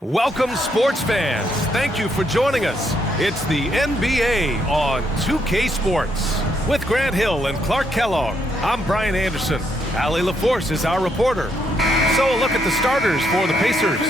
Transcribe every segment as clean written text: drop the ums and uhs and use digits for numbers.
Welcome, sports fans. Thank you for joining us. It's the NBA on 2K Sports. With Grant Hill and Clark Kellogg, I'm Brian Anderson. Allie LaForce is our reporter. So a look at the starters for the Pacers.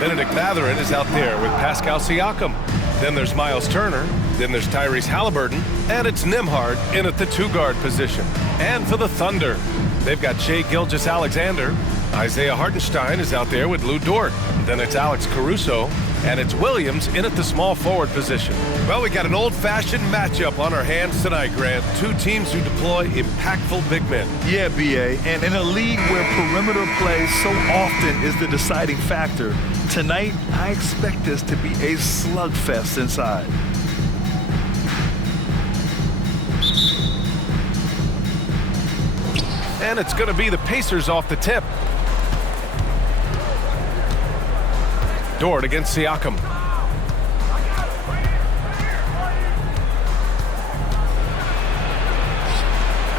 Benedict Mathurin is out there with Pascal Siakam. Then there's Miles Turner. Then there's Tyrese Halliburton. And it's Nembhard in at the two-guard position. And for the Thunder, they've got Shai Gilgeous-Alexander. Isaiah Hartenstein is out there with Lou Dort. Then it's Alex Caruso, and it's Williams in at the small forward position. Well, we got an old-fashioned matchup on our hands tonight, Grant. Two teams who deploy impactful big men. Yeah, B.A., and in a league where perimeter play so often is the deciding factor, tonight I expect this to be a slugfest inside. And it's going to be the Pacers off the tip. Dort against Siakam.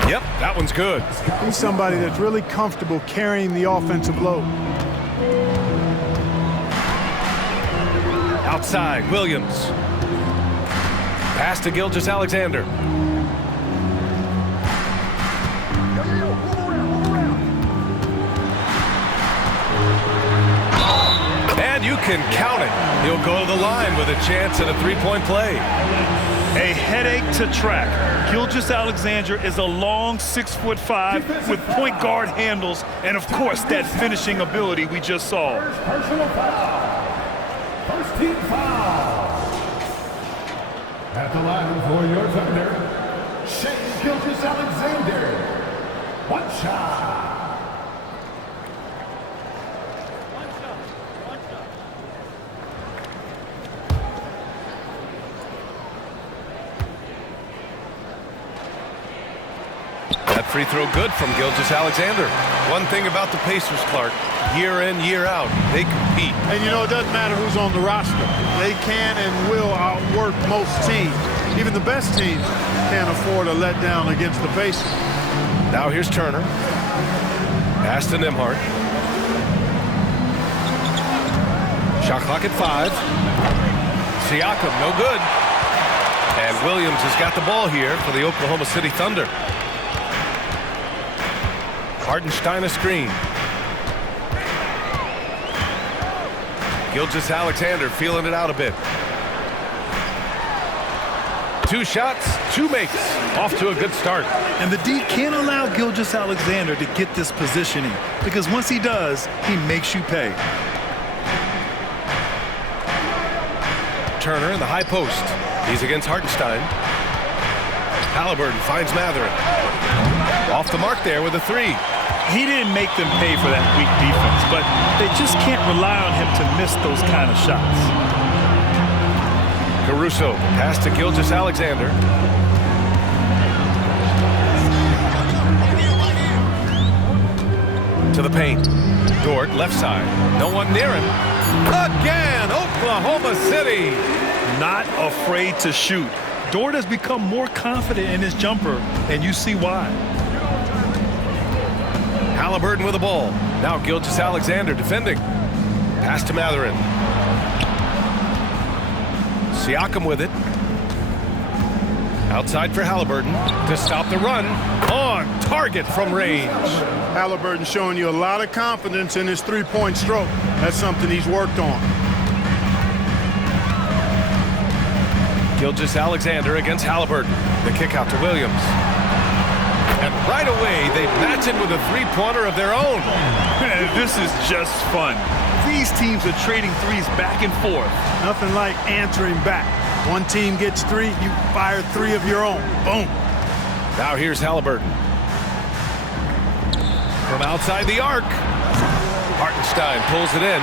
Yep, that one's good. He's somebody that's really comfortable carrying the offensive load. Outside, Williams. Pass to Gilgeous-Alexander. And you can count it. He'll go to the line with a chance at a three-point play. A headache to track. Gilgeous-Alexander is a long 6'5" with point guard handles and, of course, that finishing ability we just saw. Personal foul. First team foul. At the line for your Thunder, Shai Gilgeous-Alexander. One shot. That free throw good from Gilgeous-Alexander. One thing about the Pacers, Clark, year in, year out, they compete. And you know, it doesn't matter who's on the roster. They can and will outwork most teams. Even the best teams can't afford a letdown against the Pacers. Now here's Turner. Pass to Nembhard. Shot clock at 5. Siakam, no good. And Williams has got the ball here for the Oklahoma City Thunder. Hartenstein a screen. Gilgeous-Alexander feeling it out a bit. 2 shots, 2 makes. Off to a good start. And the D can't allow Gilgeous-Alexander to get this positioning, because once he does, he makes you pay. Turner in the high post. He's against Hartenstein. Halliburton finds Mathurin. Off the mark there with a 3. He didn't make them pay for that weak defense, but they just can't rely on him to miss those kind of shots. Caruso, pass to Gilgeous-Alexander. To the paint. Dort, left side. No one near him. Again, Oklahoma City. Not afraid to shoot. Dort has become more confident in his jumper, and you see why. Halliburton with the ball. Now Gilgeous-Alexander defending. Pass to Mathurin. Siakam with it. Outside for Halliburton to stop the run. On target from range. Halliburton showing you a lot of confidence in his three-point stroke. That's something he's worked on. Gilgeous-Alexander against Halliburton. The kick out to Williams. And right away, they match it with a three-pointer of their own. This is just fun. These teams are trading threes back and forth. Nothing like answering back. One team gets 3, you fire 3 of your own. Boom. Now here's Halliburton. From outside the arc. Hartenstein pulls it in.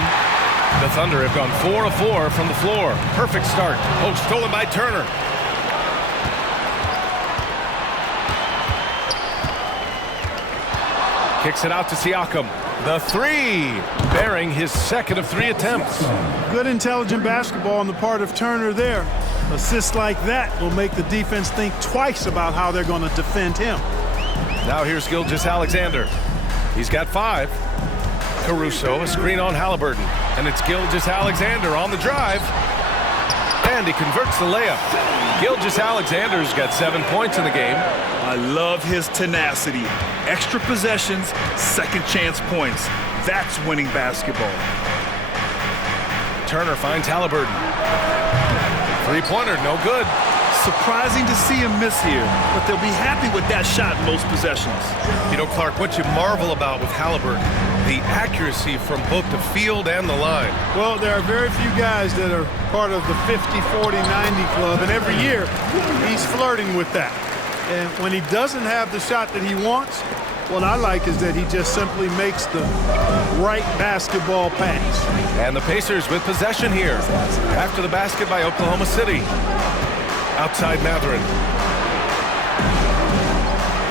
The Thunder have gone 4 of 4 from the floor. Perfect start. Oh, stolen by Turner. Kicks it out to Siakam. The three, bearing his second of 3 attempts. Good intelligent basketball on the part of Turner there. Assists like that will make the defense think twice about how they're going to defend him. Now here's Gilgeous-Alexander. He's got 5. Caruso, a screen on Halliburton. And it's Gilgeous-Alexander on the drive. And he converts the layup. Gilgeous-Alexander's got 7 points in the game. I love his tenacity. Extra possessions, second chance points. That's winning basketball. Turner finds Halliburton. Three-pointer, no good. Surprising to see him miss here, but they'll be happy with that shot in most possessions. You know, Clark, what you marvel about with Halliburton, the accuracy from both the field and the line. Well, there are very few guys that are part of the 50, 40, 90 club, and every year he's flirting with that. And when he doesn't have the shot that he wants, what I like is that he just simply makes the right basketball pass. And the Pacers with possession here. After the basket by Oklahoma City. Outside Mathurin.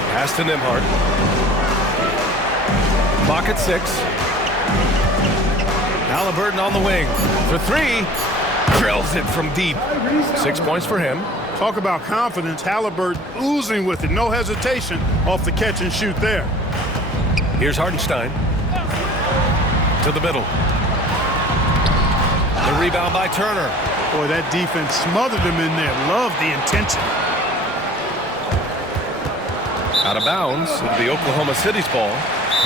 Pass to Nembhard. Clock at 6. Halliburton on the wing. For 3. Drills it from deep. 6 points for him. Talk about confidence. Halliburton oozing with it. No hesitation off the catch and shoot there. Here's Hartenstein. To the middle. The rebound by Turner. Boy, that defense smothered him in there. Love the intensity. Out of bounds. It'll be Oklahoma City's ball.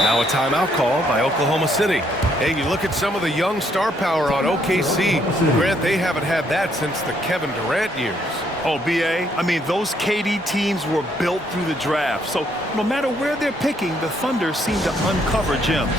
Now a timeout call by Oklahoma City. Hey, you look at some of the young star power on OKC. Grant, they haven't had that since the Kevin Durant years. Oh, B.A., I mean, those KD teams were built through the draft. So no matter where they're picking, the Thunder seem to uncover gems.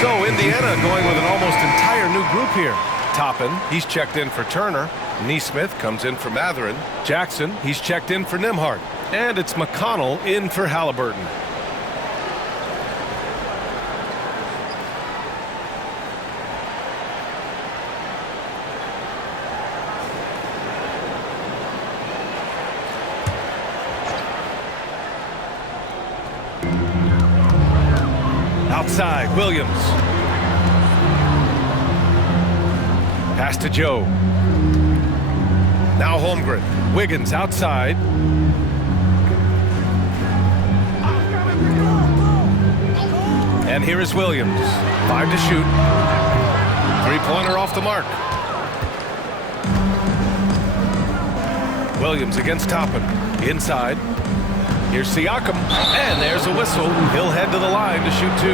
So Indiana going with an almost entire new group here. Toppin, he's checked in for Turner. Nesmith comes in for Mathurin. Jackson, he's checked in for Nembhard. And it's McConnell in for Halliburton. Outside, Williams. Pass to Joe. Now Holmgren. Wiggins outside. And here is Williams. 5 to shoot. Three-pointer off the mark. Williams against Toppin. Inside. Here's Siakam, and there's a whistle. He'll head to the line to shoot 2.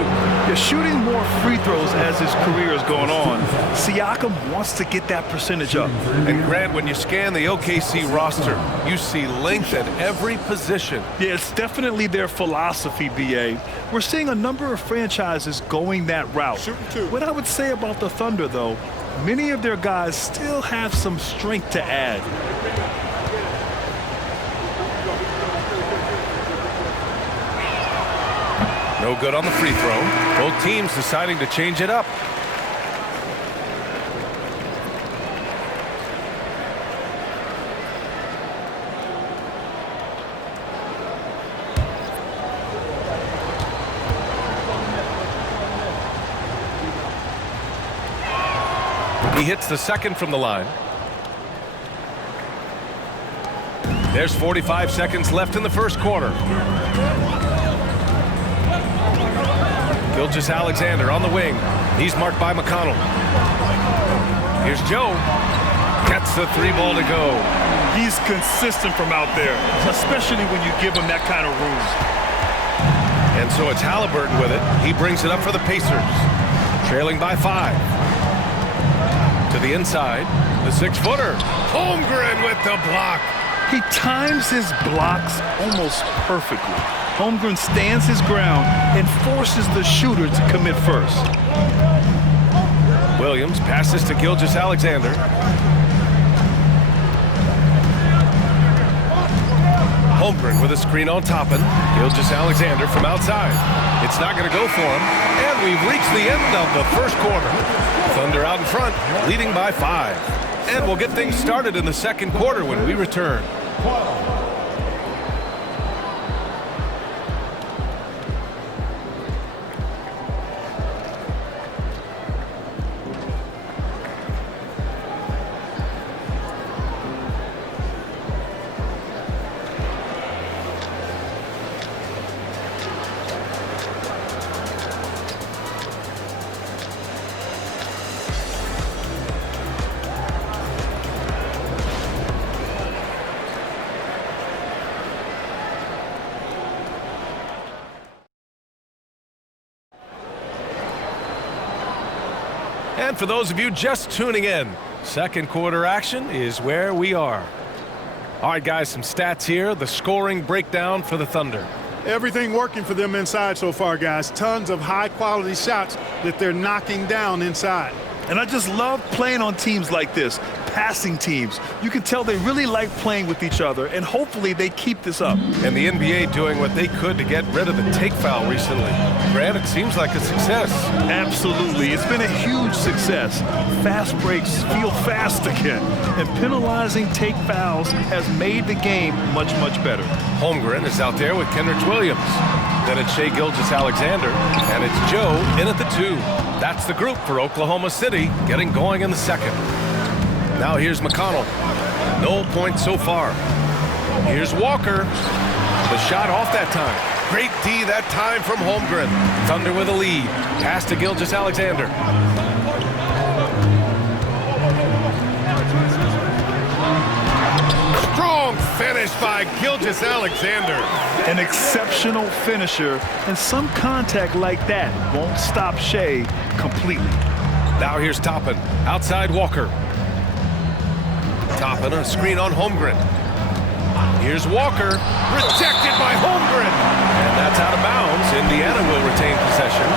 You're shooting more free throws as his career is going on. Siakam wants to get that percentage up. And Grant, when you scan the OKC roster, you see length at every position. Yeah, it's definitely their philosophy, B.A. We're seeing a number of franchises going that route. What I would say about the Thunder, though, many of their guys still have some strength to add. No good on the free throw. Both teams deciding to change it up. He hits the second from the line. There's 45 seconds left in the first quarter. QCSN on the wing. He's marked by McConnell. Here's Joe. Gets the 3-ball to go. He's consistent from out there, especially when you give him that kind of room. And so it's Halliburton with it. He brings it up for the Pacers. Trailing by 5. To the inside. The 6-footer. Holmgren with the block. He times his blocks almost perfectly. Holmgren stands his ground and forces the shooter to commit first. Williams passes to QCSN. Holmgren with a screen on Toppin. QCSN from outside. It's not going to go for him. And we've reached the end of the first quarter. Thunder out in front, leading by 5. And we'll get things started in the second quarter when we return. And for those of you just tuning in, second quarter action is where we are. All right, guys, some stats here. The scoring breakdown for the Thunder. Everything working for them inside so far, guys. Tons of high-quality shots that they're knocking down inside. And I just love playing on teams like this, passing teams. You can tell they really like playing with each other, and hopefully they keep this up. And the NBA doing what they could to get rid of the take foul recently. Grant, it seems like a success. Absolutely. It's been a huge success. Fast breaks feel fast again, and penalizing take fouls has made the game much, much better. Holmgren is out there with Kenrich Williams. Then it's Shai Gilgeous-Alexander, and it's Joe in at the 2. That's the group for Oklahoma City getting going in the second. Now here's McConnell. No points so far. Here's Walker. The shot off that time. Great D that time from Holmgren. Thunder with a lead. Pass to Gilgeous-Alexander. Strong finish by Gilgeous-Alexander. An exceptional finisher, and some contact like that won't stop Shai completely. Now here's Toppin. Outside Walker. Toppin, a screen on Holmgren. Here's Walker. Rejected by Holmgren. And that's out of bounds. Indiana will retain possession.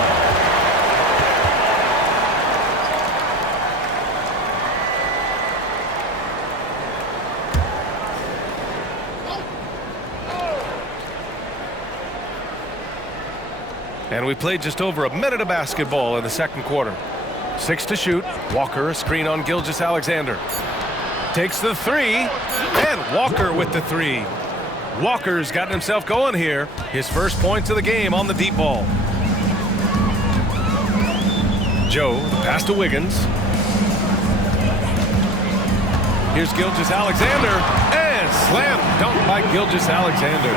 And we played just over a minute of basketball in the second quarter. 6 to shoot. Walker, a screen on Gilgeous-Alexander. Takes the 3, and Walker with the 3. Walker's gotten himself going here. His first points of the game on the deep ball. Joe, the pass to Wiggins. Here's Gilgeous-Alexander, and slam dunk by Gilgeous-Alexander.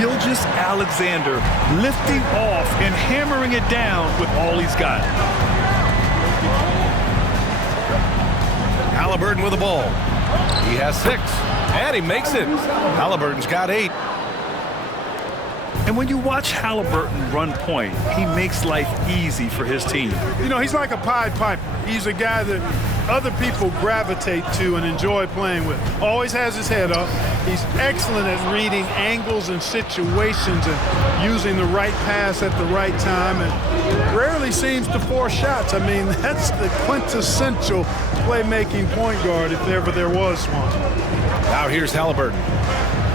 Gilgeous-Alexander lifting off and hammering it down with all he's got. Halliburton with the ball. He has 6, and he makes it. Halliburton's got 8. And when you watch Halliburton run point, he makes life easy for his team. You know, he's like a Pied Piper. He's a guy that other people gravitate to and enjoy playing with. Always has his head up. He's excellent at reading angles and situations and using the right pass at the right time, and rarely seems to force shots. I mean, that's the quintessential playmaking point guard if ever there was one. Now here's Halliburton.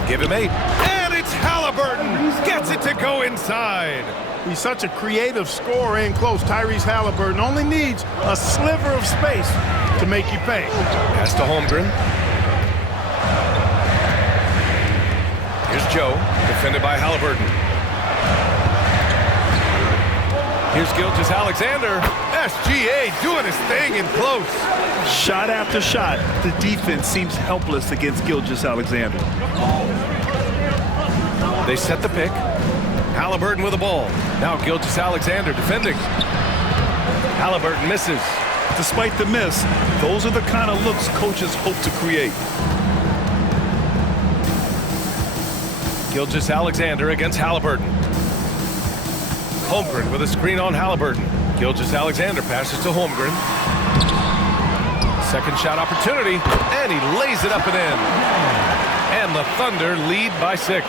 Give him 8. And it's Halliburton. Gets it to go inside. He's such a creative scorer in close. Tyrese Halliburton only needs a sliver of space to make you pay. Pass to Holmgren. Here's Joe, defended by Halliburton. Here's Gilgeous-Alexander. SGA doing his thing in close. Shot after shot, the defense seems helpless against Gilgeous-Alexander. They set the pick. Halliburton with the ball. Now Gilgeous-Alexander defending. Halliburton misses. Despite the miss, those are the kind of looks coaches hope to create. Gilgeous-Alexander against Halliburton. Holmgren with a screen on Halliburton. Gilgeous-Alexander passes to Holmgren. Second shot opportunity, and he lays it up and in. And the Thunder lead by 6.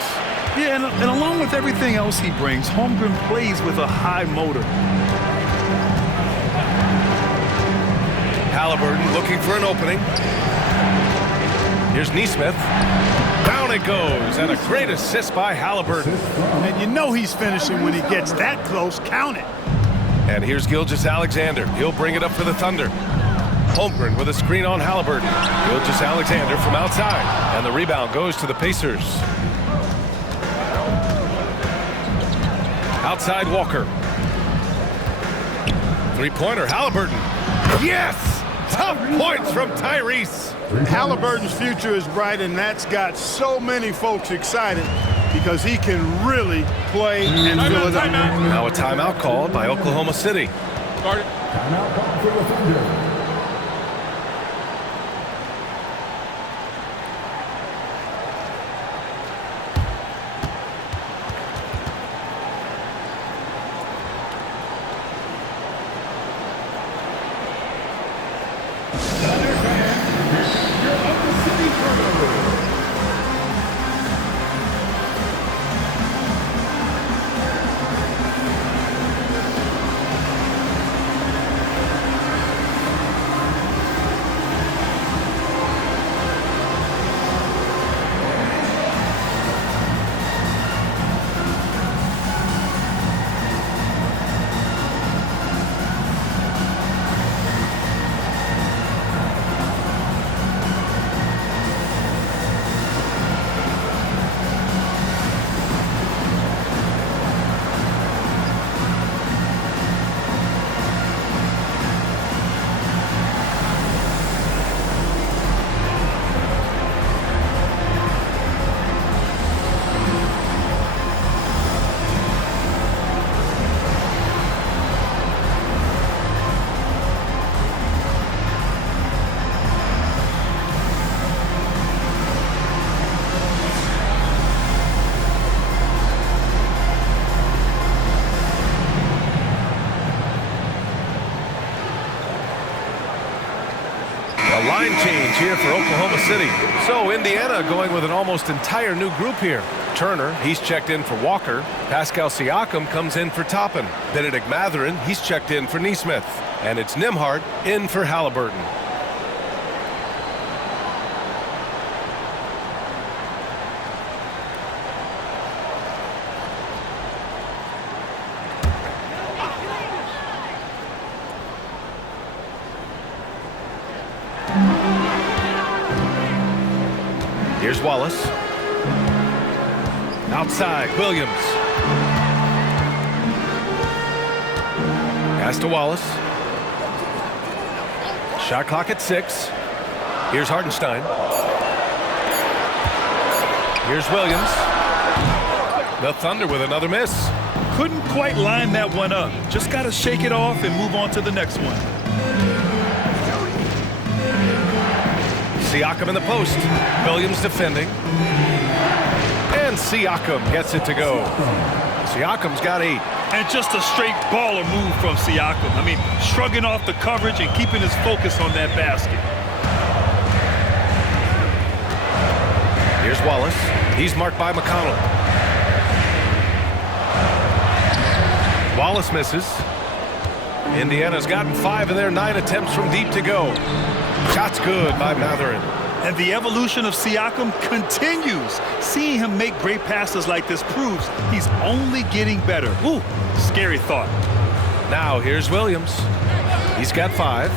Yeah, and along with everything else he brings, Holmgren plays with a high motor. Halliburton looking for an opening. Here's Nesmith. Down it goes, and a great assist by Halliburton. And you know he's finishing when he gets that close. Count it. And here's Gilgeous-Alexander. He'll bring it up for the Thunder. Holmgren with a screen on Halliburton. Gilgeous-Alexander from outside. And the rebound goes to the Pacers. Outside Walker. Three-pointer, Halliburton. Yes! Tough points from Tyrese. Halliburton's future is bright, and that's got so many folks excited because he can really play and fill it up. Now a timeout called by Oklahoma City. Timeout call for the Thunder. Line change here for Oklahoma City. So Indiana going with an almost entire new group here. Turner, he's checked in for Walker. Pascal Siakam comes in for Toppin. Benedict Mathurin, he's checked in for Nesmith. And it's Nembhard in for Halliburton. Here's Wallace. Outside, Williams. Pass to Wallace. Shot clock at 6. Here's Hartenstein. Here's Williams. The Thunder with another miss. Couldn't quite line that one up. Just got to shake it off and move on to the next one. Siakam in the post. Williams defending. And Siakam gets it to go. Siakam's got 8. And just a straight baller move from Siakam. I mean, shrugging off the coverage and keeping his focus on that basket. Here's Wallace. He's marked by McConnell. Wallace misses. Indiana's gotten 5 of their 9 attempts from deep to go. Shot's good by Mathurin. And the evolution of Siakam continues. Seeing him make great passes like this proves he's only getting better. Ooh, scary thought. Now here's Williams. He's got 5.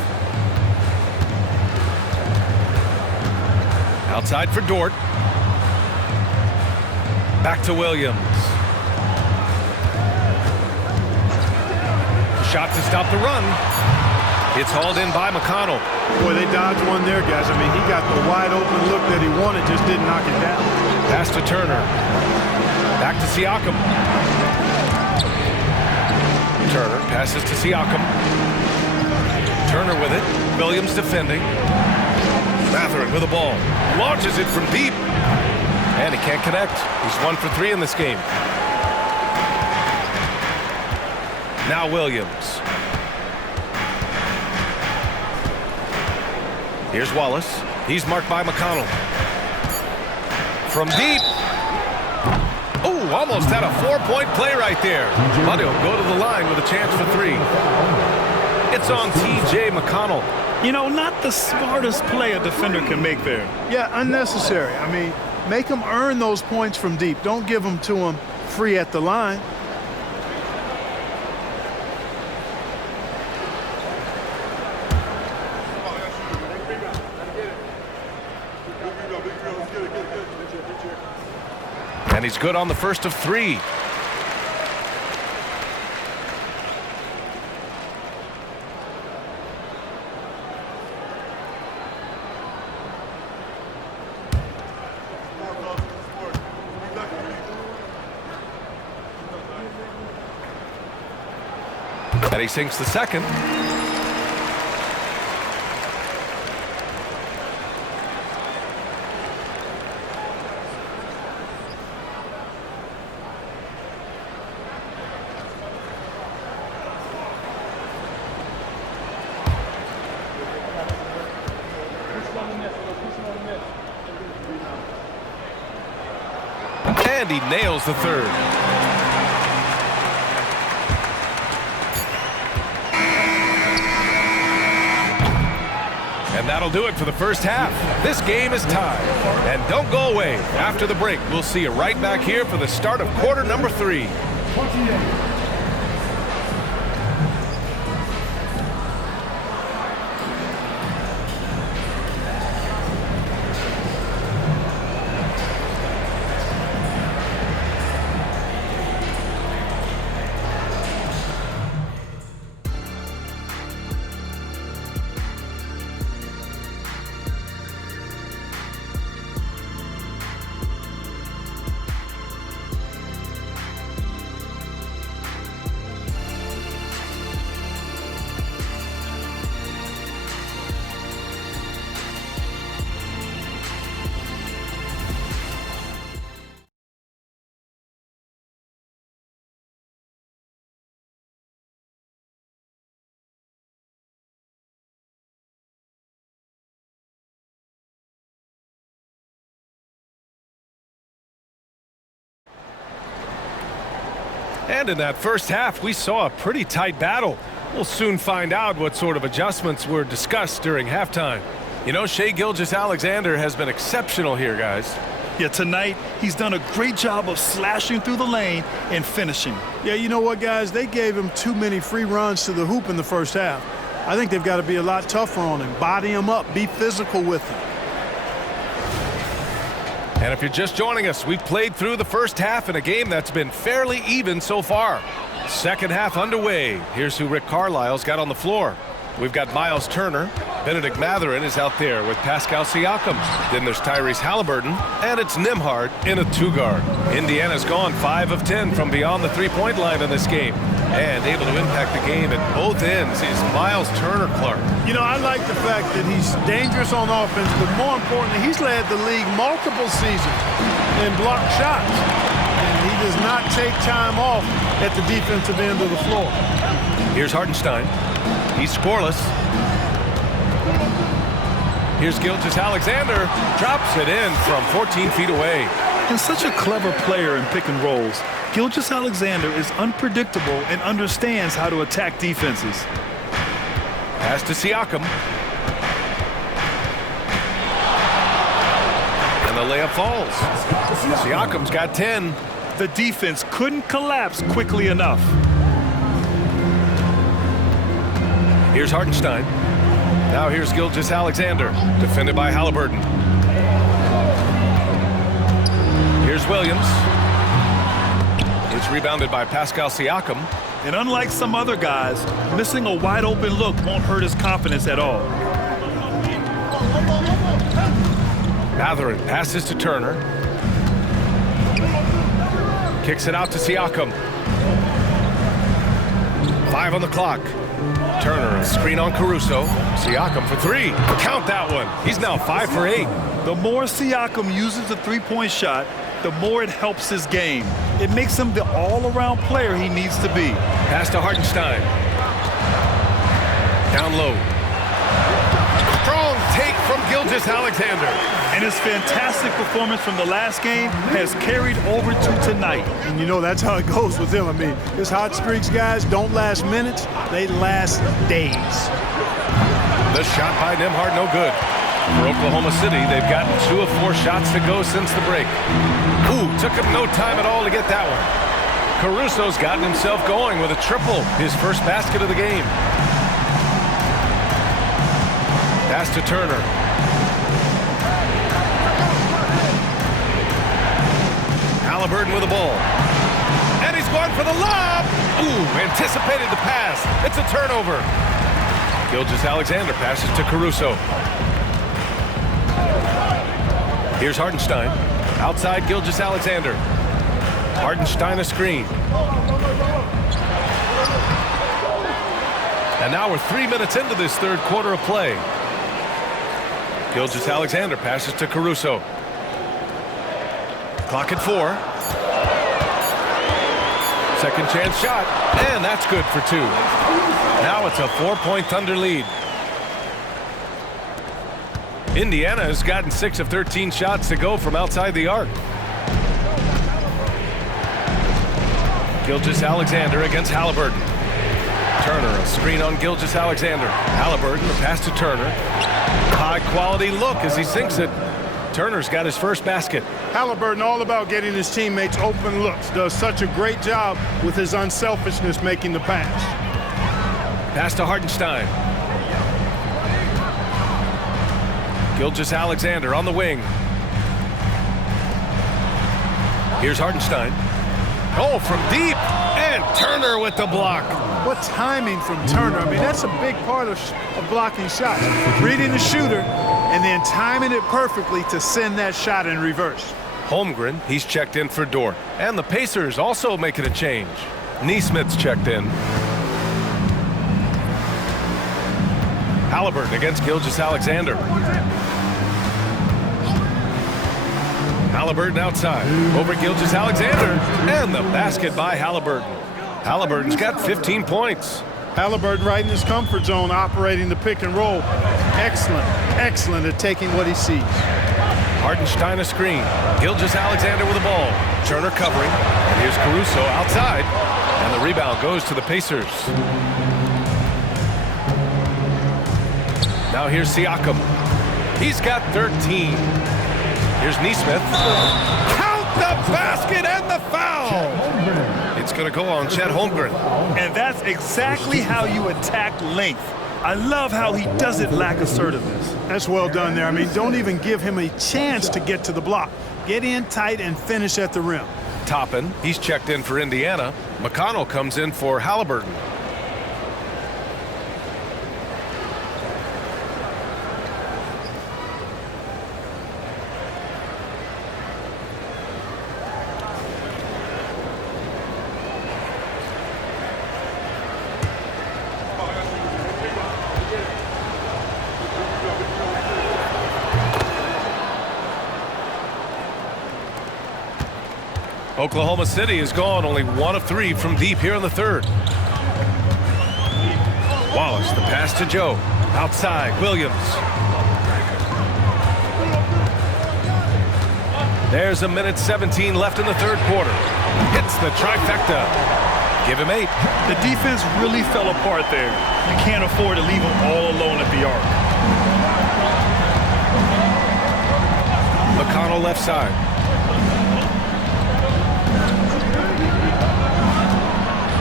Outside for Dort. Back to Williams. shot to stop the run. It's hauled in by McConnell. Boy, they dodged one there, guys. I mean, he got the wide open look that he wanted, just didn't knock it down. Pass to Turner. Back to Siakam. Turner passes to Siakam. Turner with it. Williams defending. Matherin with the ball. Launches it from deep. And he can't connect. He's 1 for 3 in this game. Now Williams. Here's Wallace. He's marked by McConnell. From deep. Oh, almost had a 4-point play right there. But he'll go to the line with a chance for 3. It's on T.J. McConnell. You know, not the smartest play a defender can make there. Yeah, unnecessary. I mean, make them earn those points from deep. Don't give them to them free at the line. And he's good on the first of 3. And he sinks the second. And he nails the third. And that'll do it for the first half. This game is tied. And don't go away. After the break, we'll see you right back here for the start of quarter number 3. 28. And in that first half, we saw a pretty tight battle. We'll soon find out what sort of adjustments were discussed during halftime. You know, Shai Gilgeous-Alexander has been exceptional here, guys. Yeah, tonight, he's done a great job of slashing through the lane and finishing. Yeah, you know what, guys? They gave him too many free runs to the hoop in the first half. I think they've got to be a lot tougher on him. Body him up. Be physical with him. And if you're just joining us, we've played through the first half in a game that's been fairly even so far. Second half underway. Here's who Rick Carlisle's got on the floor. We've got Miles Turner. Benedict Matherin is out there with Pascal Siakam. Then there's Tyrese Halliburton. And it's Nembhard in a 2-guard. Indiana's gone 5 of 10 from beyond the 3-point line in this game. And able to impact the game at both ends is Miles Turner, Clark. You know, I like the fact that he's dangerous on offense, but more importantly, he's led the league multiple seasons in blocked shots. And he does not take time off at the defensive end of the floor. Here's Hartenstein. He's scoreless. Here's Gilgeous-Alexander. Drops it in from 14 feet away. And such a clever player in pick and rolls, Gilgeous-Alexander is unpredictable and understands how to attack defenses. Pass to Siakam. And the layup falls. Siakam's got 10. The defense couldn't collapse quickly enough. Here's Hartenstein. Now here's Gilgeous-Alexander, defended by Halliburton. Here's Williams. It's rebounded by Pascal Siakam. And unlike some other guys, missing a wide open look won't hurt his confidence at all. Matherin passes to Turner. Kicks it out to Siakam. 5 on the clock. Turner, a screen on Caruso. Siakam for 3. Count that one. He's now 5 for 8. The more Siakam uses the three-point shot, the more it helps his game. It makes him the all-around player he needs to be. Pass to Hartenstein. Down low. Strong take from Gilgeous-Alexander. And his fantastic performance from the last game has carried over to tonight. And you know, that's how it goes with him. I mean, his hot streaks, guys, don't last minutes. They last days. The shot by Nembhard, no good. For Oklahoma City, they've gotten 2 of 4 shots to go since the break. Ooh, took him no time at all to get that one. Caruso's gotten himself going with a triple, his first basket of the game. Pass to Turner. Halliburton with the ball. And he's going for the lob. Ooh, anticipated the pass. It's a turnover. Gilgeous-Alexander passes to Caruso. Here's Hartenstein. Outside Gilgeous-Alexander. Hartenstein a screen. And now we're 3 minutes into this third quarter of play. Gilgeous-Alexander passes to Caruso. Clock at 4. Second chance shot. And that's good for 2. Now it's a 4-point Thunder lead. Indiana has gotten 6 of 13 shots to go from outside the arc. Gilgeous-Alexander against Halliburton. Turner, a screen on Gilgeous-Alexander. Halliburton, a pass to Turner. High quality look as he sinks it. Turner's got his first basket. Halliburton all about getting his teammates open looks. Does such a great job with his unselfishness making the pass. Pass to Hartenstein. Gilgeous-Alexander on the wing. Here's Hartenstein. Oh, from deep. And Turner with the block. What timing from Turner. I mean, that's a big part of blocking shots. Reading the shooter and then timing it perfectly to send that shot in reverse. Holmgren, he's checked in for Dort. And the Pacers also making a change. Neesmith's checked in. Halliburton against Gilgeous-Alexander. Halliburton outside. Over Gilgeous-Alexander. And the basket by Halliburton. Halliburton's got 15 points. Halliburton right in his comfort zone, operating the pick and roll. Excellent, excellent at taking what he sees. Hartenstein a screen. Gilgeous-Alexander with the ball. Turner covering. And here's Caruso outside. And the rebound goes to the Pacers. Now here's Siakam. He's got 13. Here's Neesmith. Count the basket and the foul! It's going to go on Chet Holmgren. And that's exactly how you attack length. I love how he doesn't lack assertiveness. That's well done there. I mean, don't even give him a chance to get to the block. Get in tight and finish at the rim. Toppin, he's checked in for Indiana. McConnell comes in for Halliburton. Oklahoma City has gone only 1 of 3 from deep here in the third. Wallace, the pass to Joe. Outside, Williams. There's 1:17 left in the third quarter. Hits the trifecta. Give him 8. The defense really fell apart there. You can't afford to leave them all alone at the arc. McConnell left side.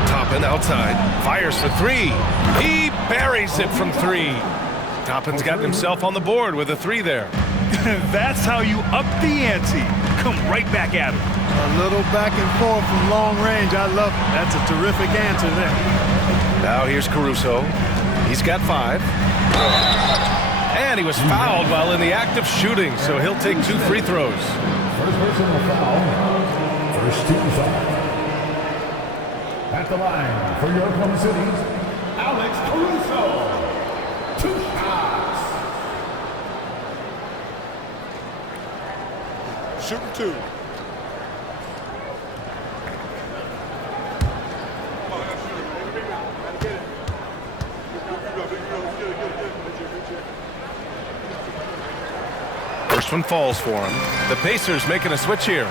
Toppin outside. Fires for 3. He buries it from 3. Toppin's gotten himself on the board with a 3 there. That's how you up the ante. Come right back at him. A little back and forth from long range. I love it. That's a terrific answer there. Now here's Caruso. He's got 5. And he was fouled while in the act of shooting, so he'll take 2 free throws. First personal foul. First team foul. At the line for your Oklahoma City, Alex Caruso. 2 shots. Shooting 2. First one falls for him. The Pacers making a switch here.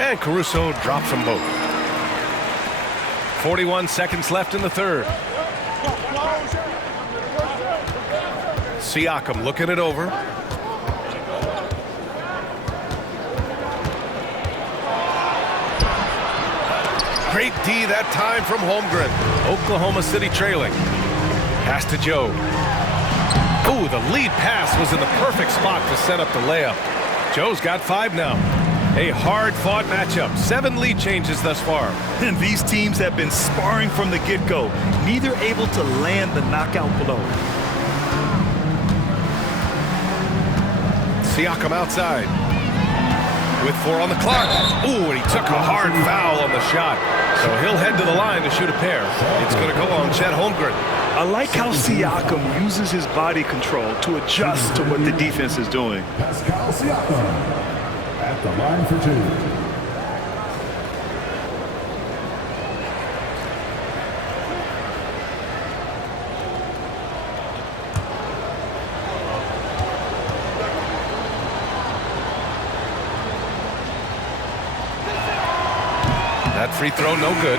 And Caruso drops them both. 41 seconds left in the third. Siakam looking it over. Great D that time from Holmgren. Oklahoma City trailing. Pass to Joe. Ooh, the lead pass was in the perfect spot to set up the layup. Joe's got 5 now. A hard-fought matchup. 7 lead changes thus far. And these teams have been sparring from the get-go, neither able to land the knockout blow. Siakam outside. With 4 on the clock. Ooh, and he took a hard foul on the shot. So he'll head to the line to shoot a pair. It's going to go on Chet Holmgren. I like how Siakam uses his body control to adjust to what the defense is doing. Pascal Siakam at the line for 2. That free throw, no good.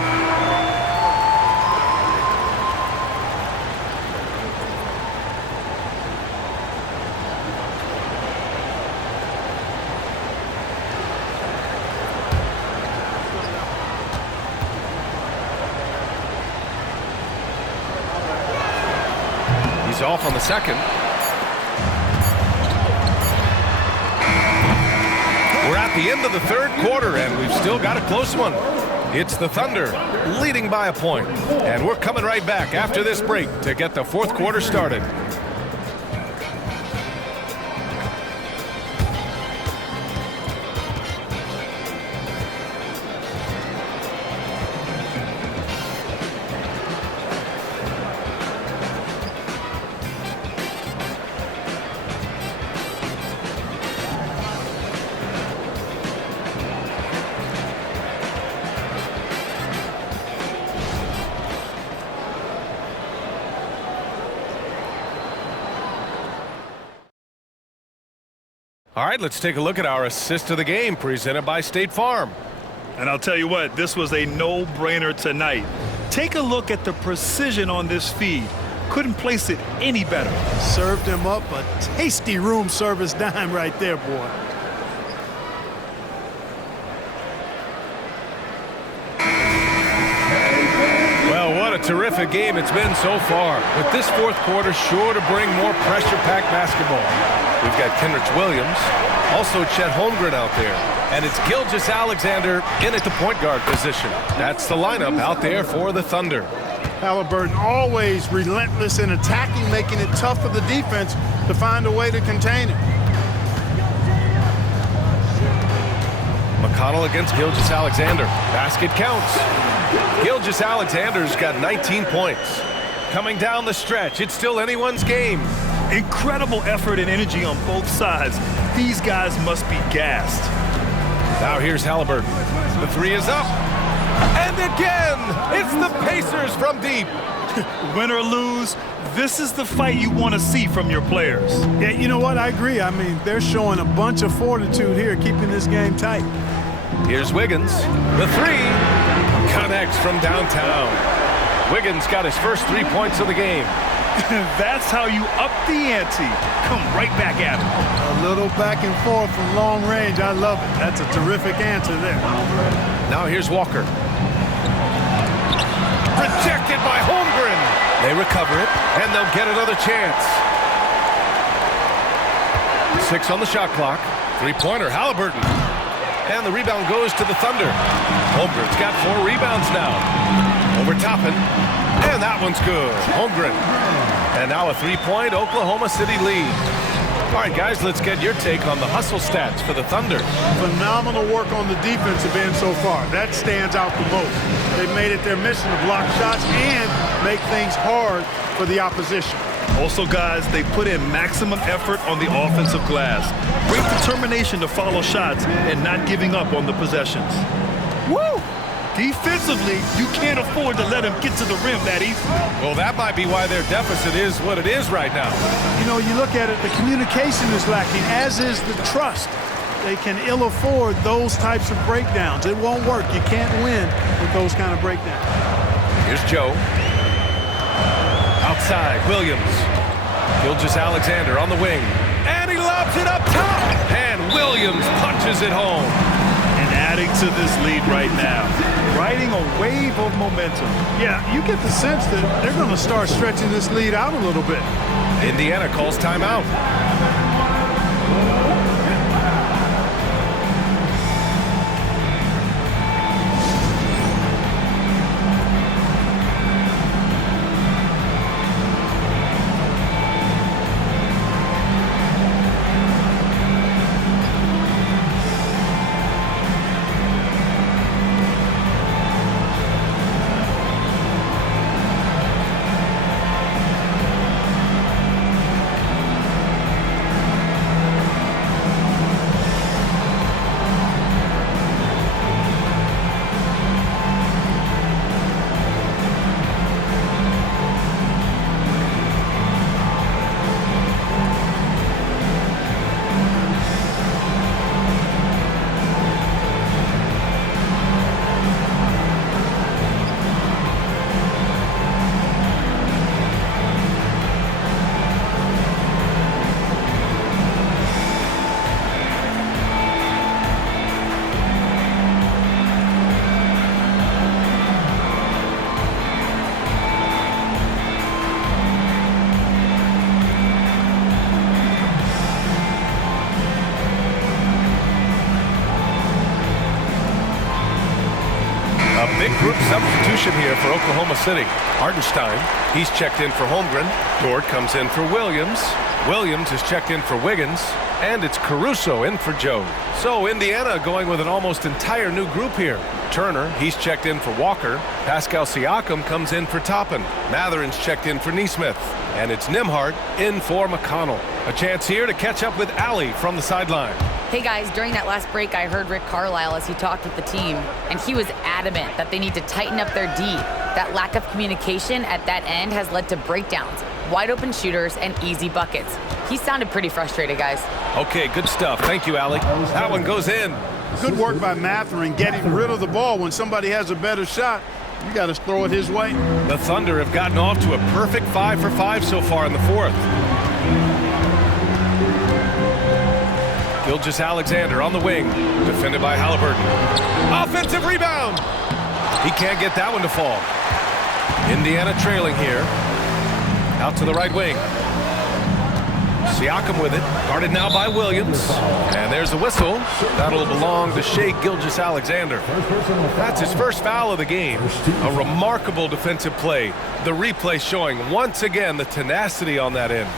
He's off on the second. We're at the end of the third quarter, and we've still got a close one. It's the Thunder leading by a point. And we're coming right back after this break to get the fourth quarter started. All right, let's take a look at our assist of the game presented by State Farm. And I'll tell you what, this was a no-brainer tonight. Take a look at the precision on this feed. Couldn't place it any better. Served him up a tasty room service dime right there, boy. Well, what a terrific game it's been so far. With this fourth quarter sure to bring more pressure-packed basketball. We've got Kenrich Williams, also Chet Holmgren out there, and it's Gilgeous-Alexander in at the point guard position. That's the lineup out there for the Thunder. Halliburton always relentless in attacking, making it tough for the defense to find a way to contain it. McConnell against Gilgeous-Alexander. Basket counts. Gilgeous-Alexander's got 19 points. Coming down the stretch, it's still anyone's game. Incredible effort and energy on both sides. These guys must be gassed. Now here's Halliburton. The 3 is up. And again, it's the Pacers from deep. Win or lose, this is the fight you want to see from your players. Yeah, you know what? I agree. I mean, they're showing a bunch of fortitude here, keeping this game tight. Here's Wiggins. The 3 connects from downtown. Wiggins got his first 3 points of the game. That's how you up the ante. Come right back at him. A little back and forth from long range. I love it. That's a terrific answer there. Now here's Walker. Rejected by Holmgren. They recover it, and they'll get another chance. 6 on the shot clock. Three-pointer, Halliburton. And the rebound goes to the Thunder. Holmgren's got 4 rebounds now. Over Toppin. And that one's good. Holmgren. And now a 3-point Oklahoma City lead. All right, guys, let's get your take on the hustle stats for the Thunder. Phenomenal work on the defensive end so far. That stands out the most. They've made it their mission to block shots and make things hard for the opposition. Also, guys, they put in maximum effort on the offensive glass. Great determination to follow shots and not giving up on the possessions. Woo! Defensively, you can't afford to let him get to the rim that easy. Well, that might be why their deficit is what it is right now. You know, you look at it, the communication is lacking, as is the trust. They can ill afford those types of breakdowns. It won't work. You can't win with those kind of breakdowns. Here's Joe. Outside, Williams. Gilgeous-Alexander on the wing. And he lobs it up top. And Williams punches it home. And adding to this lead right now. Riding a wave of momentum. Yeah, you get the sense that they're going to start stretching this lead out a little bit. Indiana calls timeout. Big group substitution here for Oklahoma City. Hartenstein, he's checked in for Holmgren. Dort comes in for Williams. Williams is checked in for Wiggins. And it's Caruso in for Joe. So Indiana going with an almost entire new group here. Turner, he's checked in for Walker. Pascal Siakam comes in for Toppin. Matherin's checked in for Nesmith. And it's Nembhard in for McConnell. A chance here to catch up with Allie from the sideline. Hey guys, during that last break, I heard Rick Carlisle as he talked with the team, and he was adamant that they need to tighten up their D. That lack of communication at that end has led to breakdowns, wide open shooters, and easy buckets. He sounded pretty frustrated, guys. Okay, good stuff. Thank you, Allie. That one goes in. Good work by Matherin getting rid of the ball. When somebody has a better shot, you got to throw it his way. The Thunder have gotten off to a perfect 5 for 5 so far in the fourth. Gilgeous-Alexander on the wing, defended by Halliburton. Offensive rebound! He can't get that one to fall. Indiana trailing here. Out to the right wing. Siakam with it, guarded now by Williams. And there's the whistle. That'll belong to Shai Gilgeous-Alexander. That's his first foul of the game. A remarkable defensive play. The replay showing once again the tenacity on that end.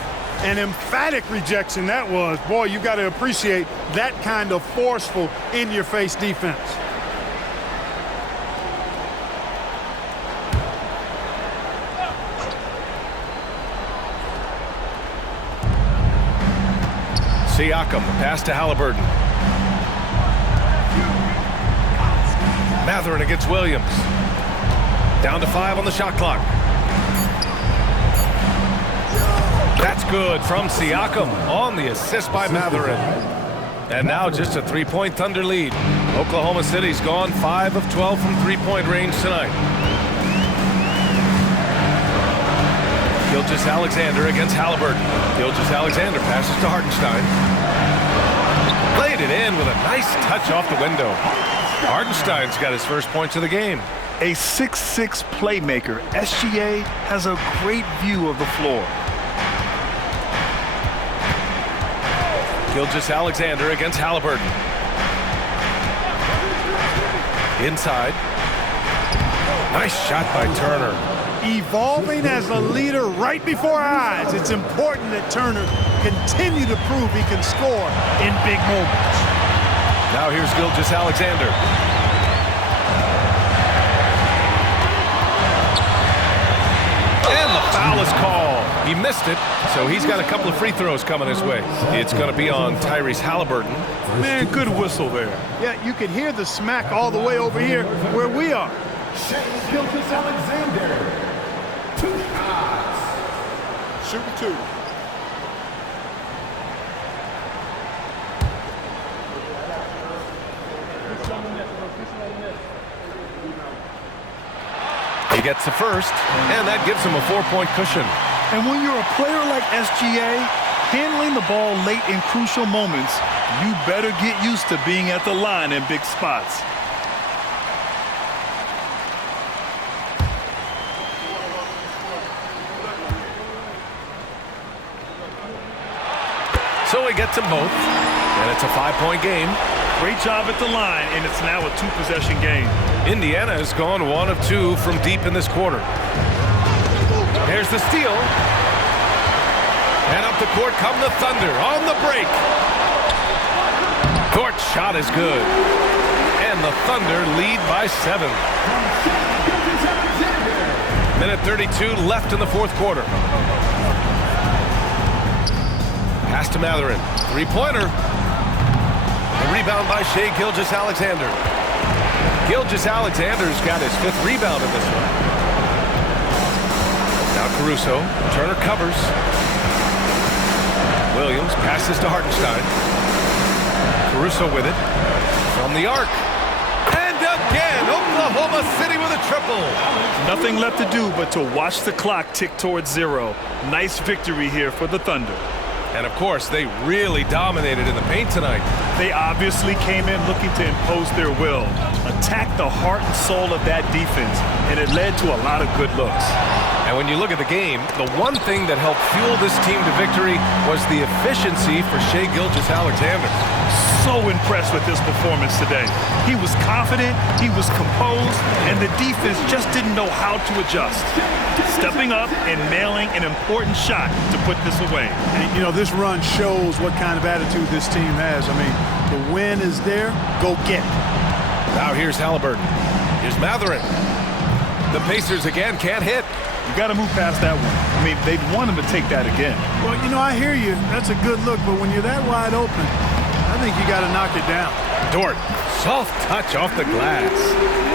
An emphatic rejection that was. Boy, you got to appreciate that kind of forceful, in-your-face defense. Siakam, pass to Halliburton. Matherin against Williams. Down to 5 on the shot clock. That's good from Siakam on the assist by Matherin. And now just a 3-point Thunder lead. Oklahoma City's gone 5 of 12 from 3-point range tonight. Gilgeous-Alexander against Halliburton. Gilgeous-Alexander passes to Hartenstein. Played it in with a nice touch off the window. Hartenstein's got his first points of the game. A 6'6" playmaker, SGA has a great view of the floor. Gilgeous-Alexander against Halliburton. Inside. Nice shot by Turner. Evolving as a leader right before our eyes. It's important that Turner continue to prove he can score in big moments. Now here's Gilgeous-Alexander. And the foul is called. He missed it, so he's got a couple of free throws coming his way. It's going to be on Tyrese Halliburton. Man, good whistle there. Yeah, you can hear the smack all the way over here where we are. Gilgeous-Alexander. 2 shots. Shooting 2. He gets the first, and that gives him a 4-point cushion. And when you're a player like SGA, handling the ball late in crucial moments, you better get used to being at the line in big spots. So he gets them both, and it's a 5-point game. Great job at the line, and it's now a 2-possession game. Indiana has gone 1 of 2 from deep in this quarter. Here's the steal. And up the court come the Thunder on the break. Court shot is good. And the Thunder lead by 7. Minute 32 left in the fourth quarter. Pass to Mathurin. 3-pointer. The rebound by Shai Gilgeous-Alexander. Gilgeous-Alexander's got his 5th rebound in this one. Now Caruso. Turner covers. Williams passes to Hartenstein. Caruso with it. From the arc. And again, Oklahoma City with a triple. Nothing left to do but to watch the clock tick towards 0. Nice victory here for the Thunder. And of course, they really dominated in the paint tonight. They obviously came in looking to impose their will, attack the heart and soul of that defense, and it led to a lot of good looks. And when you look at the game, the one thing that helped fuel this team to victory was the efficiency for Shai Gilgeous-Alexander. So impressed with his performance today. He was confident, he was composed, and the defense just didn't know how to adjust. Stepping up and nailing an important shot to put this away. And, you know, this run shows what kind of attitude this team has. I mean, the win is there, go get it. Now here's Halliburton. Here's Mathurin. The Pacers again can't hit. You got to move past that one. I mean, they'd want him to take that again. Well, you know, I hear you. That's a good look, but when you're that wide open, I think you got to knock it down. Dort, soft touch off the glass.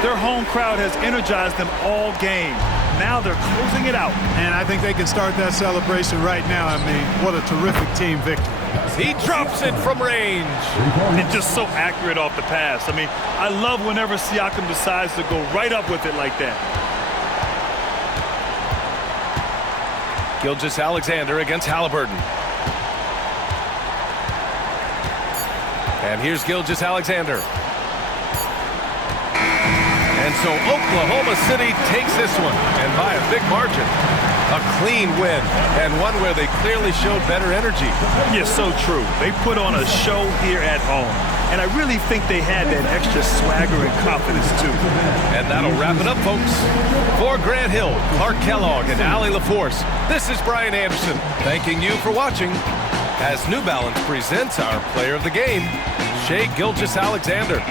Their home crowd has energized them all game. Now they're closing it out. And I think they can start that celebration right now. I mean, what a terrific team victory. He drops it from range. And just so accurate off the pass. I mean, I love whenever Siakam decides to go right up with it like that. Gilgeous-Alexander against Halliburton. And here's Gilgeous-Alexander. And so Oklahoma City takes this one, and by a big margin. A clean win, and one where they clearly showed better energy. Yeah, so true. They put on a show here at home, and I really think they had that extra swagger and confidence, too. And that'll wrap it up, folks. For Grant Hill, Clark Kellogg, and Allie LaForce, this is Brian Anderson, thanking you for watching as New Balance presents our player of the game, Shai Gilgeous-Alexander.